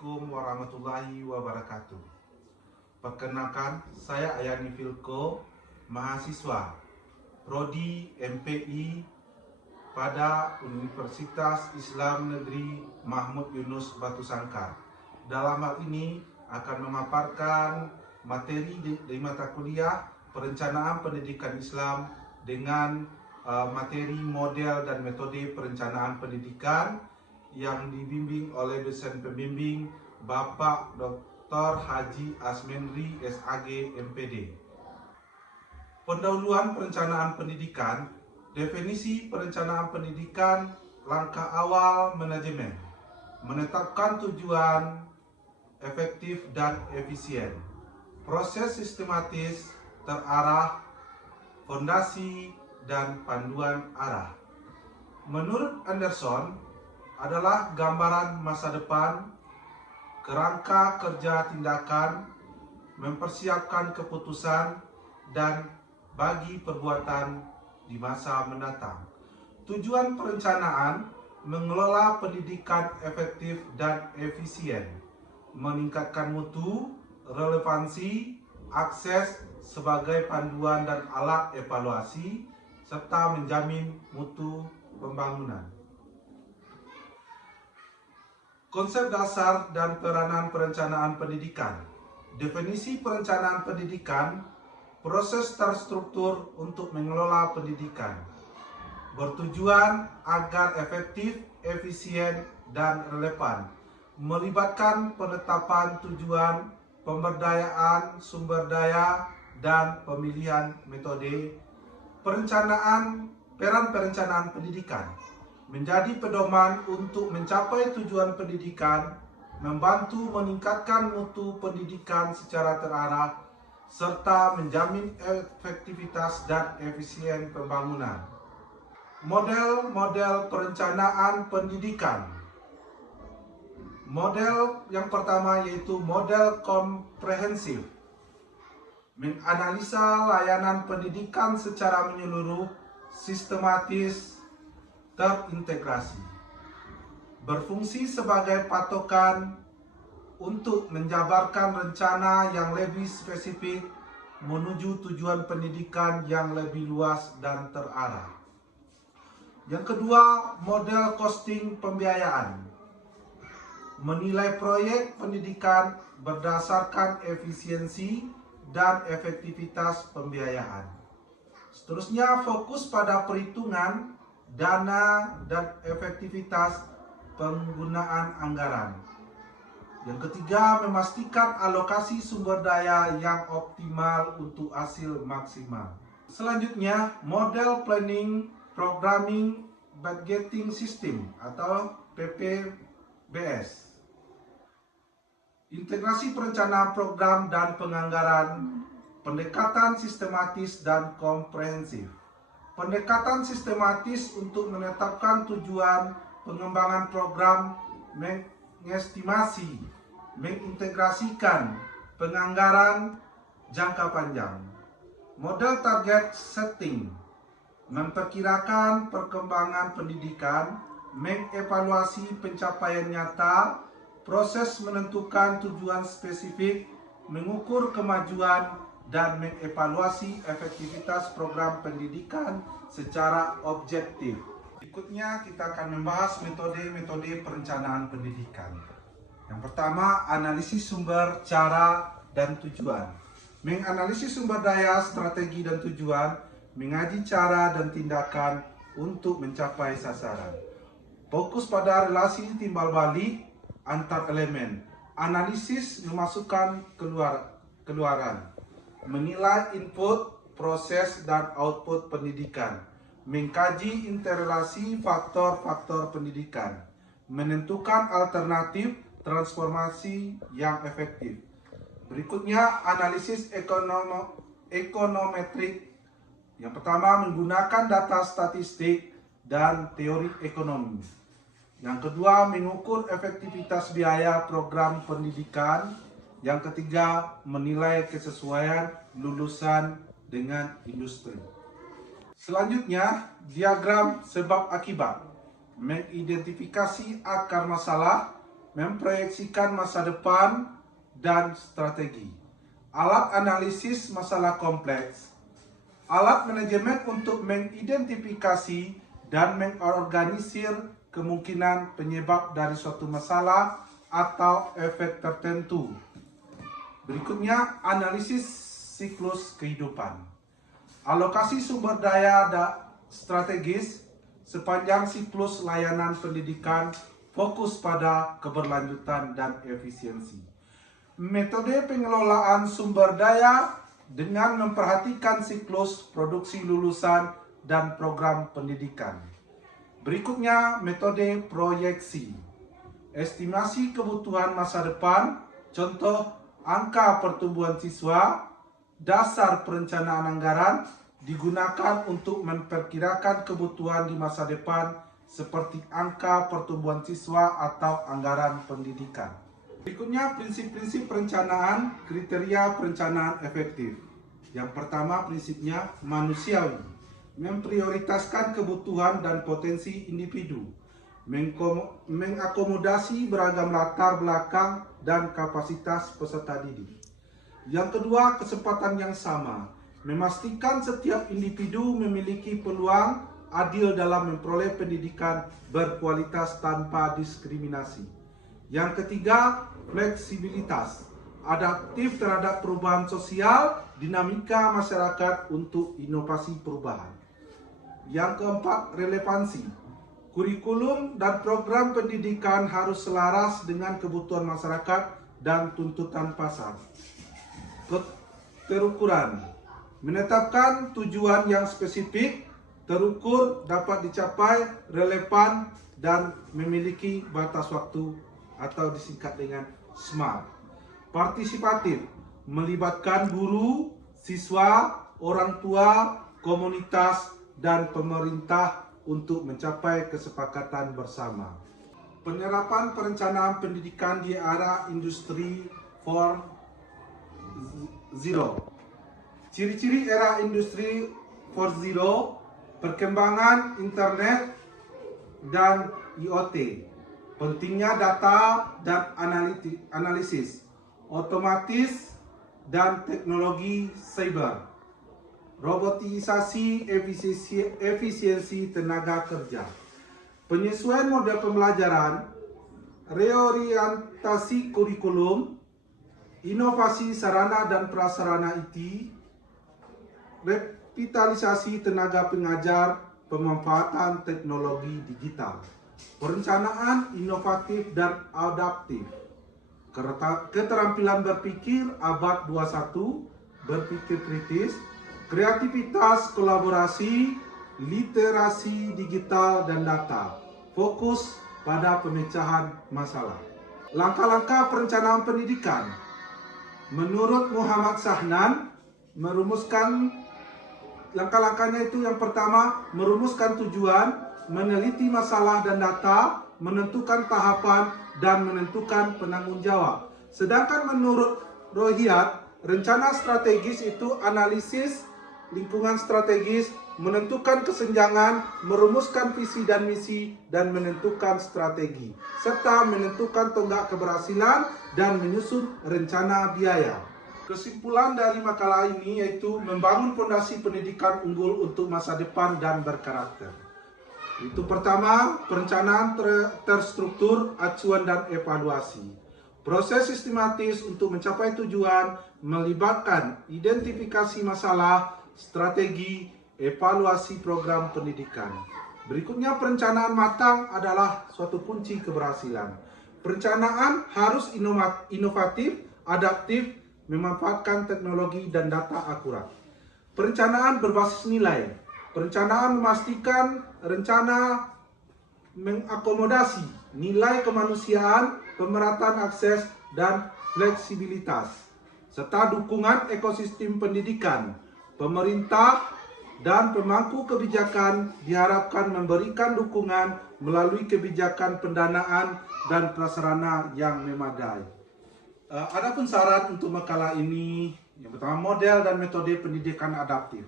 Assalamualaikum warahmatullahi wabarakatuh. Perkenalkan, saya Ayani Filko, mahasiswa Prodi MPI pada Universitas Islam Negeri Mahmud Yunus Batu Sangkar. Dalam hal ini akan memaparkan materi di mata kuliah Perencanaan Pendidikan Islam dengan materi model dan metode perencanaan pendidikan yang dibimbing oleh dosen pembimbing Bapak Dr. Haji Asmenri SAG MPD. Pendahuluan perencanaan pendidikan. Definisi perencanaan pendidikan, langkah awal manajemen, menetapkan tujuan efektif dan efisien, proses sistematis, terarah, fondasi, dan panduan arah. Menurut Anderson, adalah gambaran masa depan, kerangka kerja tindakan, mempersiapkan keputusan, dan bagi perbuatan di masa mendatang. Tujuan perencanaan mengelola pendidikan efektif dan efisien, meningkatkan mutu, relevansi, akses sebagai panduan dan alat evaluasi, serta menjamin mutu pembangunan. Konsep dasar dan peranan perencanaan pendidikan. Definisi perencanaan pendidikan, proses terstruktur untuk mengelola pendidikan, bertujuan agar efektif, efisien, dan relevan, melibatkan penetapan tujuan, pemberdayaan sumber daya, dan pemilihan metode. Peran perencanaan pendidikan menjadi pedoman untuk mencapai tujuan pendidikan, membantu meningkatkan mutu pendidikan secara terarah, serta menjamin efektivitas dan efisien pembangunan. Model-model perencanaan pendidikan. Model yang pertama yaitu model komprehensif, menganalisa layanan pendidikan secara menyeluruh, sistematis, terintegrasi, berfungsi sebagai patokan untuk menjabarkan rencana yang lebih spesifik menuju tujuan pendidikan yang lebih luas dan terarah. Yang kedua, model costing pembiayaan, menilai proyek pendidikan berdasarkan efisiensi dan efektivitas pembiayaan. Seterusnya, fokus pada perhitungan dana dan efektivitas penggunaan anggaran. Yang ketiga, memastikan alokasi sumber daya yang optimal untuk hasil maksimal. Selanjutnya, model planning, programming, budgeting system atau PPBS. Integrasi perencanaan program dan penganggaran, pendekatan sistematis dan komprehensif. Pendekatan sistematis untuk menetapkan tujuan, pengembangan program, mengestimasi, mengintegrasikan penganggaran jangka panjang. Model target setting, memperkirakan perkembangan pendidikan, mengevaluasi pencapaian nyata, proses menentukan tujuan spesifik, mengukur kemajuan, dan mengevaluasi efektivitas program pendidikan secara objektif. Berikutnya kita akan membahas metode-metode perencanaan pendidikan. Yang pertama, analisis sumber, cara, dan tujuan. Menganalisis sumber daya, strategi, dan tujuan, mengaji cara dan tindakan untuk mencapai sasaran. Fokus pada relasi timbal balik antar elemen. Analisis memasukkan keluaran. Menilai input, proses, dan output pendidikan, mengkaji interrelasi faktor-faktor pendidikan, menentukan alternatif transformasi yang efektif. Berikutnya, analisis ekonometrik. Yang pertama, menggunakan data statistik dan teori ekonomi. Yang kedua, mengukur efektivitas biaya program pendidikan. Yang ketiga, menilai kesesuaian lulusan dengan industri. Selanjutnya, diagram sebab akibat. Mengidentifikasi akar masalah, memproyeksikan masa depan dan strategi. Alat analisis masalah kompleks. Alat manajemen untuk mengidentifikasi dan mengorganisir kemungkinan penyebab dari suatu masalah atau efek tertentu. Berikutnya, analisis siklus kehidupan. Alokasi sumber daya strategis sepanjang siklus layanan pendidikan fokus pada keberlanjutan dan efisiensi. Metode pengelolaan sumber daya dengan memperhatikan siklus produksi lulusan dan program pendidikan. Berikutnya, metode proyeksi. Estimasi kebutuhan masa depan, contoh angka pertumbuhan siswa, dasar perencanaan anggaran digunakan untuk memperkirakan kebutuhan di masa depan seperti angka pertumbuhan siswa atau anggaran pendidikan. Berikutnya, prinsip-prinsip perencanaan, kriteria perencanaan efektif. Yang pertama, prinsipnya manusiawi, memprioritaskan kebutuhan dan potensi individu, mengakomodasi beragam latar belakang dan kapasitas peserta didik. Yang kedua, kesempatan yang sama, memastikan setiap individu memiliki peluang adil dalam memperoleh pendidikan berkualitas tanpa diskriminasi. Yang ketiga, fleksibilitas, adaptif terhadap perubahan sosial, dinamika masyarakat untuk inovasi perubahan. Yang keempat, relevansi. Kurikulum dan program pendidikan harus selaras dengan kebutuhan masyarakat dan tuntutan pasar. Terukuran. Menetapkan tujuan yang spesifik, terukur, dapat dicapai, relevan, dan memiliki batas waktu atau disingkat dengan SMART. Partisipatif. Melibatkan guru, siswa, orang tua, komunitas, dan pemerintah untuk mencapai kesepakatan bersama. Penerapan perencanaan pendidikan di era industri 4.0. Ciri-ciri era industri 4.0, perkembangan internet dan IoT, pentingnya data dan analisis, otomatis dan teknologi cyber, robotisasi, efisiensi tenaga kerja, penyesuaian model pembelajaran, reorientasi kurikulum, inovasi sarana dan prasarana IT, revitalisasi tenaga pengajar, pemanfaatan teknologi digital, perencanaan inovatif dan adaptif, keterampilan berpikir abad 21, berpikir kritis, kreativitas, kolaborasi, literasi digital dan data, fokus pada pemecahan masalah. Langkah-langkah perencanaan pendidikan. Menurut Muhammad Sahnan, merumuskan langkah-langkahnya itu yang pertama, merumuskan tujuan, meneliti masalah dan data, menentukan tahapan, dan menentukan penanggung jawab. Sedangkan menurut Rohiyat, rencana strategis itu analisis lingkungan strategis, menentukan kesenjangan, merumuskan visi dan misi, dan menentukan strategi, serta menentukan tonggak keberhasilan dan menyusun rencana biaya. Kesimpulan dari makalah ini yaitu membangun fondasi pendidikan unggul untuk masa depan dan berkarakter. Itu pertama, perencanaan terstruktur, acuan dan evaluasi. Proses sistematis untuk mencapai tujuan melibatkan identifikasi masalah, strategi, evaluasi program pendidikan. Berikutnya, perencanaan matang adalah suatu kunci keberhasilan. Perencanaan harus inovatif, adaptif, memanfaatkan teknologi dan data akurat. Perencanaan berbasis nilai. Perencanaan memastikan rencana mengakomodasi nilai kemanusiaan, pemerataan akses, dan fleksibilitas, serta dukungan ekosistem pendidikan. Pemerintah dan pemangku kebijakan diharapkan memberikan dukungan melalui kebijakan pendanaan dan prasarana yang memadai. Adapun saran untuk makalah ini, yang pertama, model dan metode pendidikan adaptif.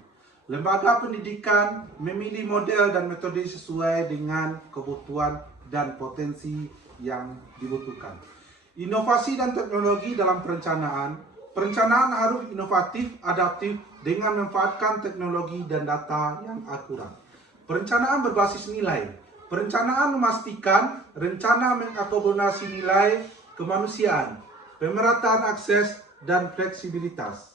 Lembaga pendidikan memilih model dan metode sesuai dengan kebutuhan dan potensi yang dibutuhkan. Inovasi dan teknologi dalam perencanaan. Perencanaan harus inovatif, adaptif dengan memanfaatkan teknologi dan data yang akurat. Perencanaan berbasis nilai. Perencanaan memastikan rencana mengakomodasi nilai kemanusiaan, pemerataan akses, dan fleksibilitas.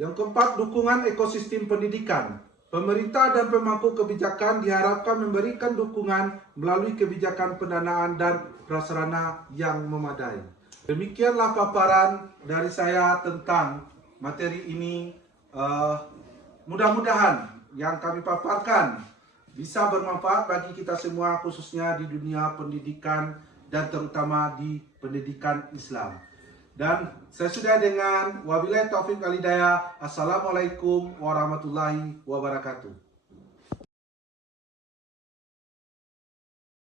Yang keempat, dukungan ekosistem pendidikan. Pemerintah dan pemangku kebijakan diharapkan memberikan dukungan melalui kebijakan pendanaan dan prasarana yang memadai. Demikianlah paparan dari saya tentang materi ini. Mudah-mudahan yang kami paparkan bisa bermanfaat bagi kita semua, khususnya di dunia pendidikan dan terutama di pendidikan Islam. Dan saya sudah dengan wabillahi taufik wal hidayah. Assalamualaikum warahmatullahi wabarakatuh.